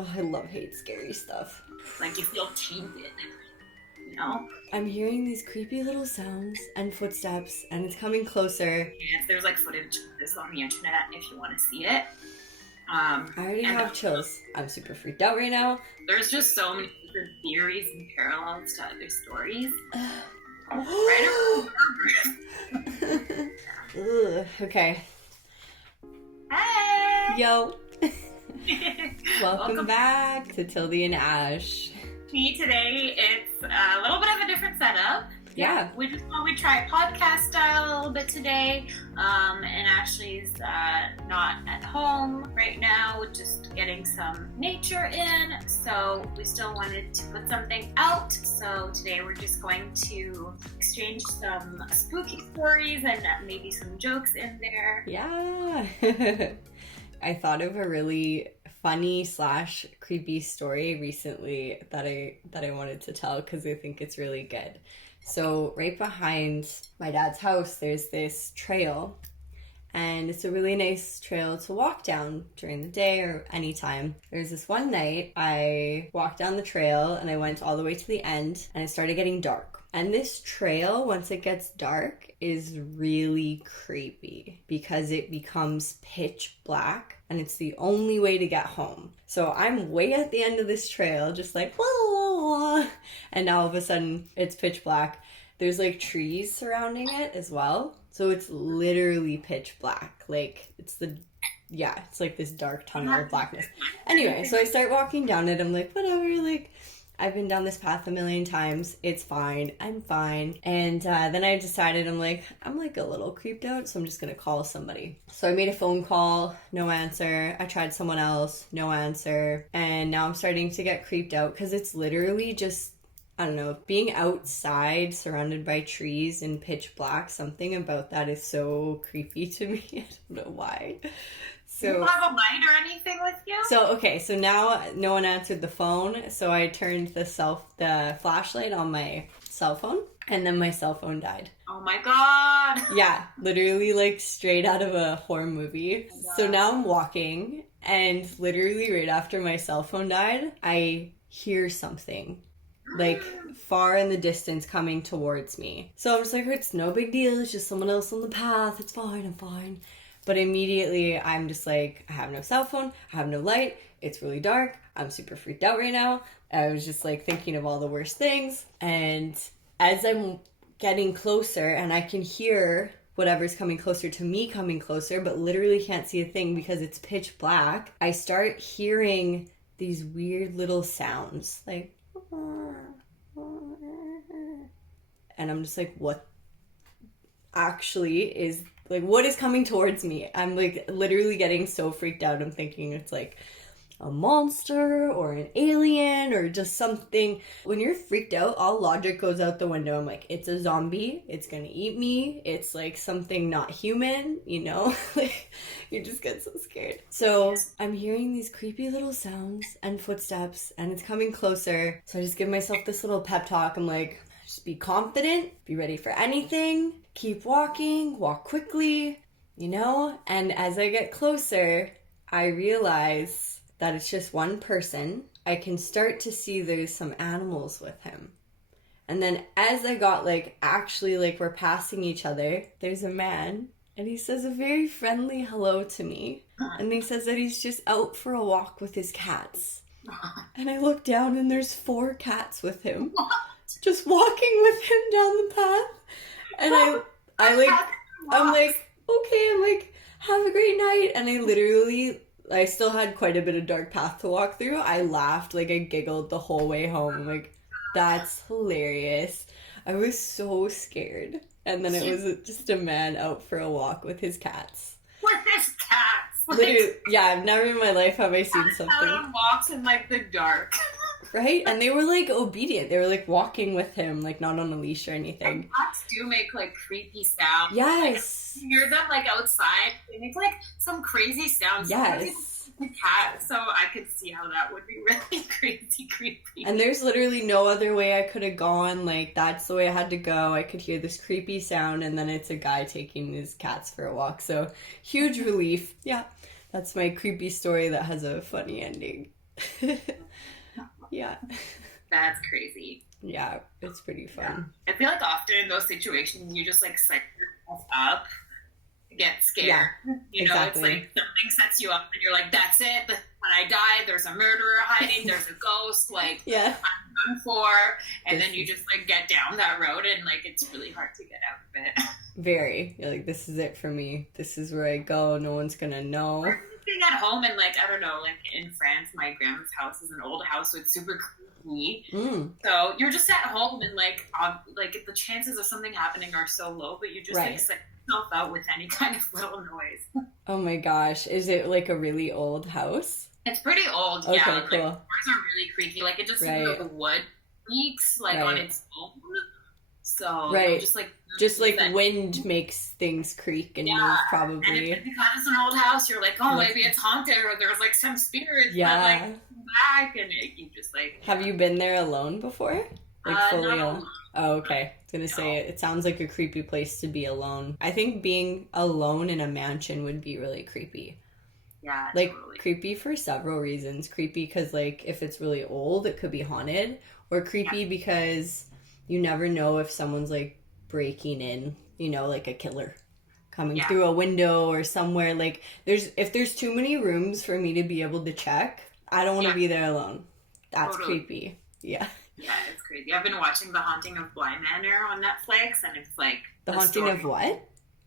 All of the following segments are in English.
Oh, I love hate scary stuff. Like you feel tainted, you know? I'm hearing these creepy little sounds and footsteps, and it's coming closer. And there's like footage of this on the internet if you want to see it. I already have chills. I'm super freaked out right now. There's just so many different theories and parallels to other stories. Right? Ugh, okay. Hey! Yo. Welcome back to Tildy&Ash. Me today, it's a little bit of a different setup. Yeah. We just thought we'd try podcast style a little bit today. And Ashley's not at home right now, just getting some nature in. So we still wanted to put something out. So today we're just going to exchange some spooky stories and maybe some jokes in there. Yeah. I thought of a really funny / creepy story recently that I wanted to tell because I think it's really good. So right behind my dad's house, there's this trail, and it's a really nice trail to walk down during the day or anytime. There's this one night I walked down the trail and I went all the way to the end and it started getting dark. And this trail, once it gets dark, is really creepy because it becomes pitch black and it's the only way to get home. So I'm way at the end of this trail, just like, whoa, and now all of a sudden it's pitch black. There's like trees surrounding it as well. So it's literally pitch black. Like it's like this dark tunnel of blackness. Anyway, so I start walking down it. I'm like, whatever, like, I've been down this path a million times. It's fine. I'm fine. And then I decided I'm like a little creeped out, so I'm just going to call somebody. So I made a phone call, no answer. I tried someone else, no answer. And now I'm starting to get creeped out because it's literally just, I don't know, being outside surrounded by trees in pitch black. Something about that is so creepy to me. I don't know why. So, do you have a light or anything with you? So now no one answered the phone, so I turned the flashlight on my cell phone, and then my cell phone died. Oh my god! Yeah, literally like straight out of a horror movie. Oh, so now I'm walking, and literally right after my cell phone died, I hear something like far in the distance coming towards me. So I'm just like, it's no big deal, it's just someone else on the path, it's fine, I'm fine. But immediately I'm just like, I have no cell phone, I have no light, it's really dark, I'm super freaked out right now. I was just like thinking of all the worst things. And as I'm getting closer and I can hear whatever's coming closer to me coming closer, but literally can't see a thing because it's pitch black, I start hearing these weird little sounds like, and I'm just like, what actually is, like, what is coming towards me? I'm like literally getting so freaked out. I'm thinking it's like a monster or an alien or just something. When you're freaked out, all logic goes out the window. I'm like, it's a zombie, it's gonna eat me, it's like something not human, you know? Like, you just get so scared. So I'm hearing these creepy little sounds and footsteps and it's coming closer. So I just give myself this little pep talk. I'm like, just be confident, be ready for anything, keep walking, walk quickly, you know? And as I get closer, I realize that it's just one person. I can start to see there's some animals with him. And then as I got like, actually like we're passing each other, there's a man and he says a very friendly hello to me. And he says that he's just out for a walk with his cats. And I look down and there's 4 cats with him. Just walking with him down the path. And I'm like, okay, I'm like, have a great night. And I still had quite a bit of dark path to walk through. I laughed, like I giggled the whole way home. I'm like, that's hilarious. I was so scared. And then it was just a man out for a walk with his cats. With his cats? Literally, yeah, I've never in my life have I seen something. Out on walks in like the dark. Right? And they were like obedient. They were like walking with him, like not on a leash or anything. And cats do make like creepy sounds. Yes. Like, you hear them like outside. They make like some crazy sounds. Yes. The cat, so I could see how that would be really creepy. And there's literally no other way I could have gone. Like, that's the way I had to go. I could hear this creepy sound, and then it's a guy taking his cats for a walk. So, huge relief. Yeah, that's my creepy story that has a funny ending. Yeah. That's crazy. Yeah, it's pretty fun. I feel like often in those situations, you just like set yourself up to get scared. Yeah, You know, exactly. it's like something sets you up and you're like, that's it. But when I die, there's a murderer hiding, there's a ghost, like, Yeah. I'm done for. And then you just like get down that road and like it's really hard to get out of it. Very. You're like, this is it for me. This is where I go. No one's gonna know. Being at home and like, I don't know, like in France, my grandma's house is an old house, so it's super creepy. So you're just at home and like the chances of something happening are so low, but you just Right. like set yourself out with any kind of little noise. Oh my gosh. Is it like a really old house? It's pretty old, Okay, yeah. cool. Like, the doors are really creaky. Like it just seems Right. like the wood leaks like on Right. its own. So Right. you'll just like that- wind makes things creak and Yeah, move And probably. it's, because it's an old house, you're like, oh, maybe it's haunted or there's like some spirits Yeah. that like come back, and you just like. Have you been there alone before? Like fully not alone? alone. Oh, okay. I was gonna say it sounds like a creepy place to be alone. I think being alone in a mansion would be really creepy. Yeah, Like totally. creepy for several reasons. Creepy because like if it's really old, it could be haunted, or creepy because you never know if someone's like breaking in, you know, like a killer coming through a window or somewhere. Like if there's too many rooms for me to be able to check, I don't want to be there alone. That's creepy. Yeah. Yeah, it's crazy. I've been watching The Haunting of Bly Manor on Netflix, and it's like The Haunting of what?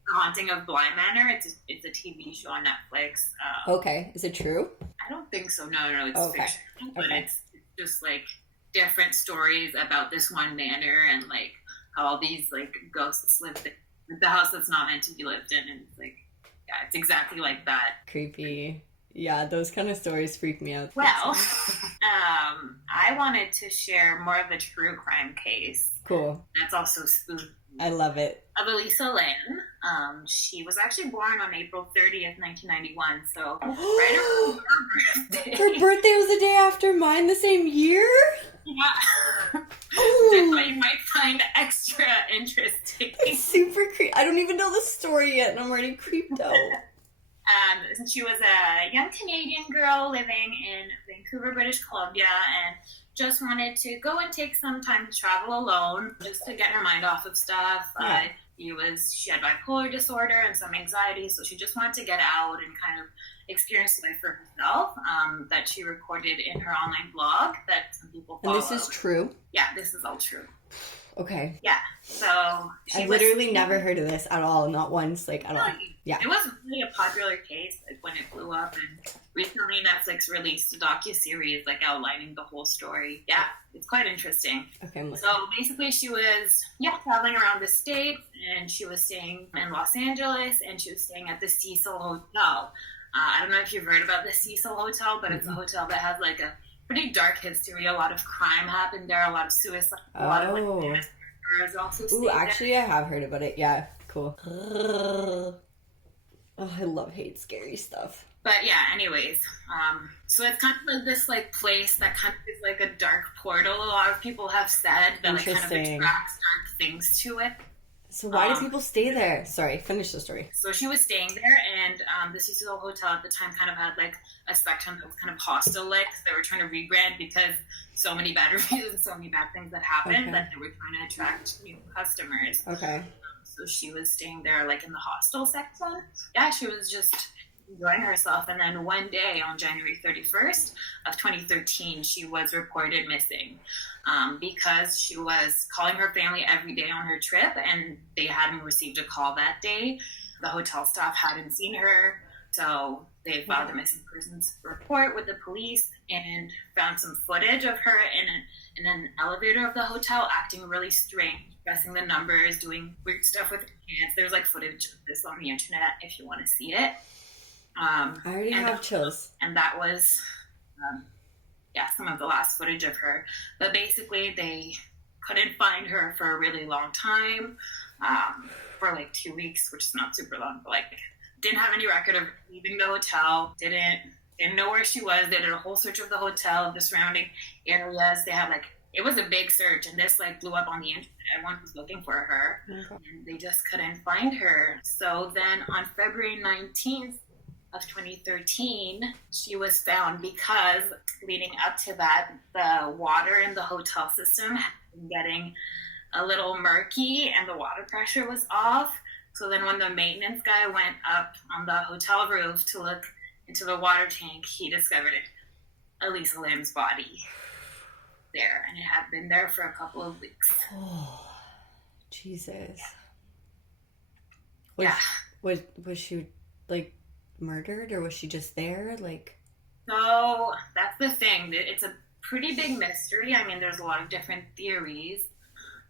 The Haunting of Bly Manor. It's a TV show on Netflix. Okay, is it true? I don't think so. No, it's Okay. fiction, but Okay. it's just like different stories about this one manor and like how all these like ghosts live in the house that's not meant to be lived in, and it's like, yeah, it's exactly like that. Creepy. Yeah, those kind of stories freak me out. Well, I wanted to share more of a true crime case. Cool. That's also spooky. I love it. Of Elisa Lam. She was actually born on April 30th, 1991, so right around her birthday. Her birthday was the day after mine the same year? Yeah. Ooh. That's what you might find extra interesting. It's super creepy. I don't even know the story yet, and I'm already creeped out. She was a young Canadian girl living in Vancouver, British Columbia, and just wanted to go and take some time to travel alone, just to get her mind off of stuff. Yeah. She had bipolar disorder and some anxiety, so she just wanted to get out and kind of experience life for herself. That she recorded in her online blog that some people follow. And this is true? Yeah, this is all true. Okay. Yeah, so I've literally never heard of this at all, not once, like at all. Yeah. It was really a popular case, like when it blew up, and recently Netflix released a docuseries like outlining the whole story. Yeah, it's quite interesting. Okay, I'm listening. So basically she was traveling around the state, and she was staying in Los Angeles, and she was staying at the Cecil Hotel. I don't know if you've heard about the Cecil Hotel, but it's a hotel that has like a pretty dark history. A lot of crime happened there, a lot of suicide, a lot of like murders also stayed Ooh, actually, I have heard about it. Yeah, cool. Oh, I love hate scary stuff. But yeah, anyways, so it's kind of like this like place that kind of is like a dark portal. A lot of people have said that like kind of attracts dark things to it. So why do people stay there? Sorry, finish the story. So she was staying there, and the Cecil Hotel at the time kind of had like a spectrum that was kind of hostile, like they were trying to rebrand because so many bad reviews and so many bad things that happened that they were trying to attract new customers. Okay. So she was staying there like in the hostel section. Yeah, she was just enjoying herself, and then one day on January 31st of 2013 she was reported missing because she was calling her family every day on her trip, and they hadn't received a call that day. The hotel staff hadn't seen her, so they filed a missing persons report with the police and found some footage of her in an elevator of the hotel acting really strange, pressing the numbers, doing weird stuff with her hands. There's like footage of this on the internet if you want to see it. I already have chills. And that was, some of the last footage of her. But basically, they couldn't find her for a really long time, for like 2 weeks, which is not super long, but like didn't have any record of leaving the hotel, didn't know where she was. They did a whole search of the hotel, the surrounding areas. They had like, it was a big search, and this like blew up on the internet. Everyone was looking for her, and they just couldn't find her. So then on February 19th of 2013, she was found because leading up to that, the water in the hotel system had been getting a little murky and the water pressure was off. So then when the maintenance guy went up on the hotel roof to look into the water tank, he discovered Elisa Lam's body there, and it had been there for a couple of weeks. Oh, Jesus. Yeah. Was she, like, murdered, or was she just there? Like, so that's the thing. It's a pretty big mystery. I mean, there's a lot of different theories.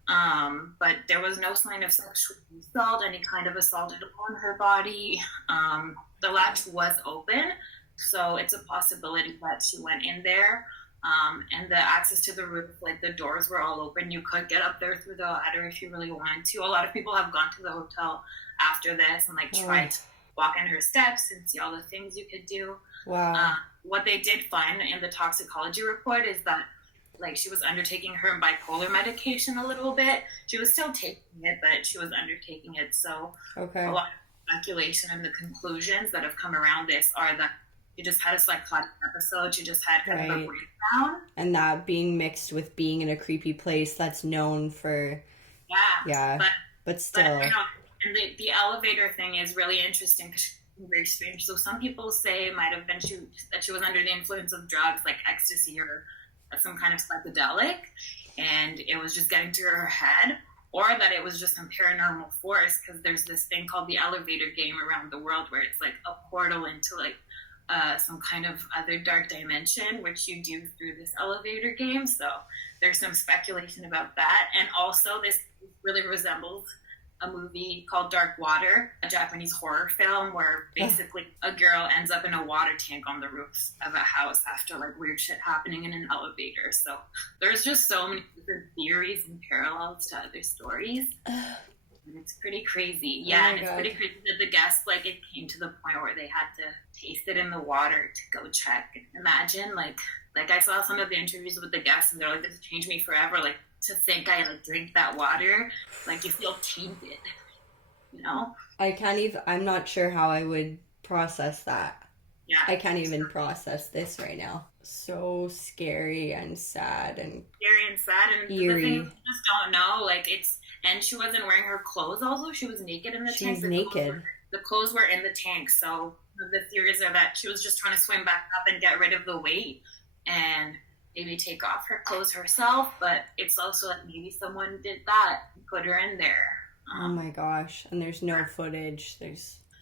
But there was no sign of sexual assault, any kind of assault upon her body. The latch was open, so it's a possibility that she went in there. And the access to the roof, like the doors were all open. You could get up there through the ladder if you really wanted to. A lot of people have gone to the hotel after this and like tried to walk in her steps and see all the things you could do. wow. What they did find in the toxicology report is that like she was undertaking her bipolar medication a little bit. She was still taking it, but she was undertaking it. So Okay. a lot of speculation and the conclusions that have come around this are that she just had a psychotic episode. She just had kind of a breakdown. And that being mixed with being in a creepy place that's known for, Yeah. but still. But, you know, and the elevator thing is really interesting because she's very strange. So some people say it might have been that she was under the influence of drugs like ecstasy or some kind of psychedelic, and it was just getting to her head, or that it was just some paranormal force, because there's this thing called the elevator game around the world where it's like a portal into like some kind of other dark dimension, which you do through this elevator game. So there's some speculation about that. And also this really resembles a movie called Dark Water, a Japanese horror film where basically a girl ends up in a water tank on the roof of a house after like weird shit happening in an elevator. So there's just so many different theories and parallels to other stories. And it's pretty crazy. Yeah, and it's pretty crazy that the guests, like, it came to the point where they had to taste it in the water to go check. Imagine, like I saw some of the interviews with the guests, and they're like, this changed me forever. Like, to think I, like, drink that water, like, you feel tainted, you know? I'm not sure how I would process that. Yeah. I can't even process this right now. So scary and sad and eerie. The thing is, you just don't know, like, and she wasn't wearing her clothes also. She was naked in the tank. She's naked. The clothes were in the tank. So the theories are that she was just trying to swim back up and get rid of the weight and maybe take off her clothes herself. But it's also that maybe someone did that and put her in there. Oh my gosh. And there's no footage.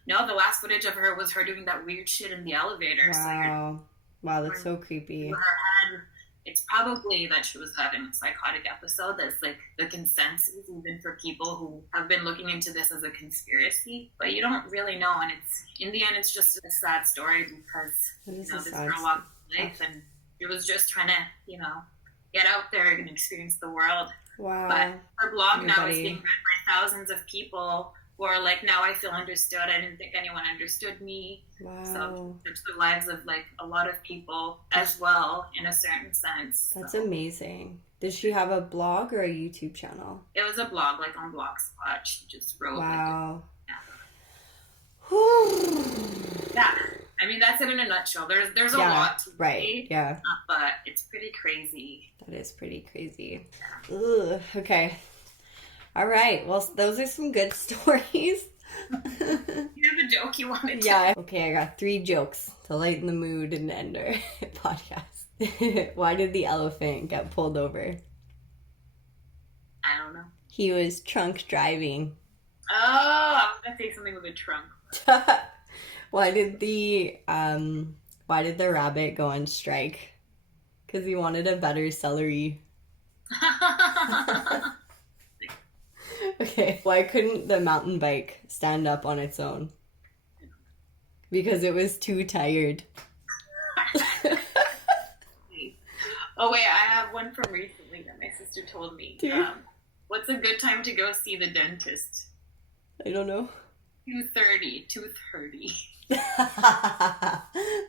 No, the last footage of her was her doing that weird shit in the elevator. Wow. Wow, that's so creepy. Her head, it's probably that she was having a psychotic episode. That's like the consensus, even for people who have been looking into this as a conspiracy. But you don't really know, and it's in the end, it's just a sad story because this girl walked life, and she was just trying to, get out there and experience the world. Wow. But her blog now is being read by thousands of people who are like, now I feel understood. I didn't think anyone understood me. Wow. So there's the lives of like a lot of people as well, in a certain sense. That's amazing. Did she have a blog or a YouTube channel? It was a blog, like on Blogspot. She just wrote. Wow. Yeah. I mean, that's it in a nutshell. There's a lot to read, yeah. But it's pretty crazy. That is pretty crazy. Yeah. Ugh, okay. All right. Well, those are some good stories. You have a joke you wanted to? Yeah. Okay, I got 3 jokes to lighten the mood and end our podcast. Why did the elephant get pulled over? I don't know. He was drunk driving. Oh, I was going to say something with a trunk. Why did the rabbit go on strike? Because he wanted a better celery. Okay, why couldn't the mountain bike stand up on its own? Because it was too tired. Oh wait, I have one from recently that my sister told me. What's a good time to go see the dentist? I don't know. 2:30.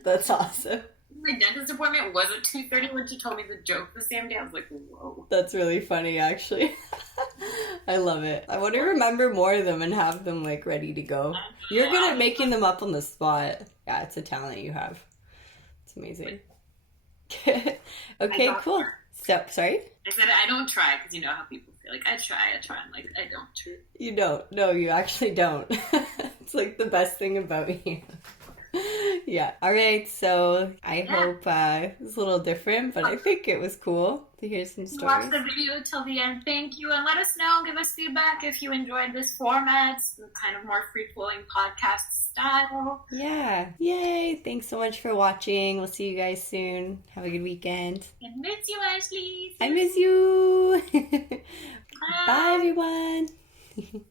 That's awesome. My dentist appointment was at 2:30 when she told me the joke the same day. I was like, whoa. That's really funny, actually. I love it. I want to remember more of them and have them, like, ready to go. You're good at making them up on the spot. Yeah, it's a talent you have. It's amazing. Okay, cool. So, sorry? I said I don't try because you know how people feel like I try. I'm like, I don't try. You don't. No, you actually don't. It's like the best thing about you. Yeah. All right. So I hope it was a little different, but I think it was cool to hear some stories. Watch the video till the end. Thank you. And let us know, give us feedback if you enjoyed this format, kind of more free-flowing podcast style. Yeah. Yay. Thanks so much for watching. We'll see you guys soon. Have a good weekend. I miss you, Ashley. I miss you. Bye. Bye, everyone.